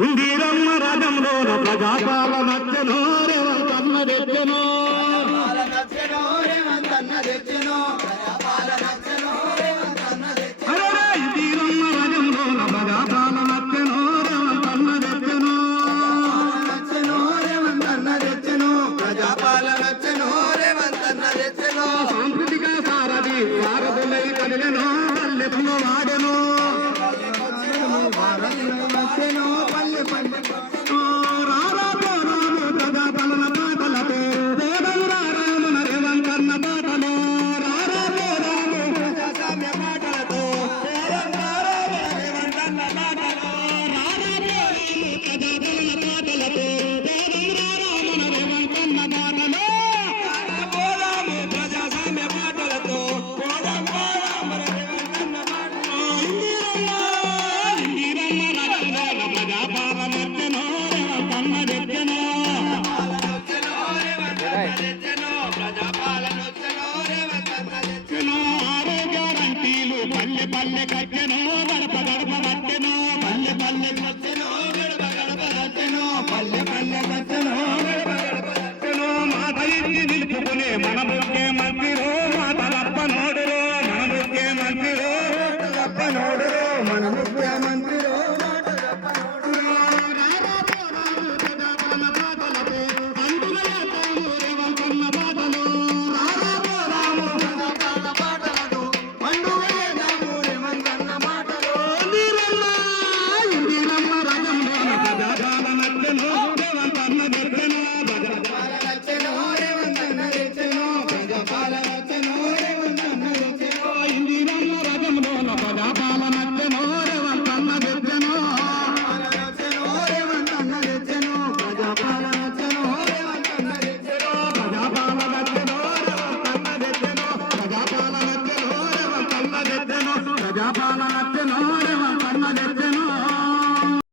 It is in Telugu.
ఇందిరమ్మ రథంలో ప్రజాపాలనొచ్చెనో రేవంతన్న తెచ్చెనో సాంస్కృతిక సారథి సారథులై కదిలెనో పల్లెల్లో వాడెనో రారా పోరాము ప్రజాపాలన పాటలతో రామున రేవంతన్న పాటలో రారా పోరాము ప్రజాస్వామ్య పాటలతో రేవంతన్న పాటలో రారా పోరాము ప్రజాపాలన పాటలతో రామున రేవంతన్న పాటలో పోరాము ప్రజాస్వామ్య పాటలతో ఆరోగ్యారంటీలు పల్లె పల్లె కట్టెనో గడప గడప కట్టెనో పల్లె పల్లె కట్టెనో గడప గడప కట్టెనో పల్లె పల్లె కట్టెనో గడప గడప కట్టెనో మాట ఇచ్చి నిలుపుకునే మన ముఖ్యమంత్రిరో మాటలప్ప నోడురో మన ముఖ్యమంత్రిరో మాటలప్ప నోడురో మన ముఖ్యమంత్రిరో ప్రజాపాలన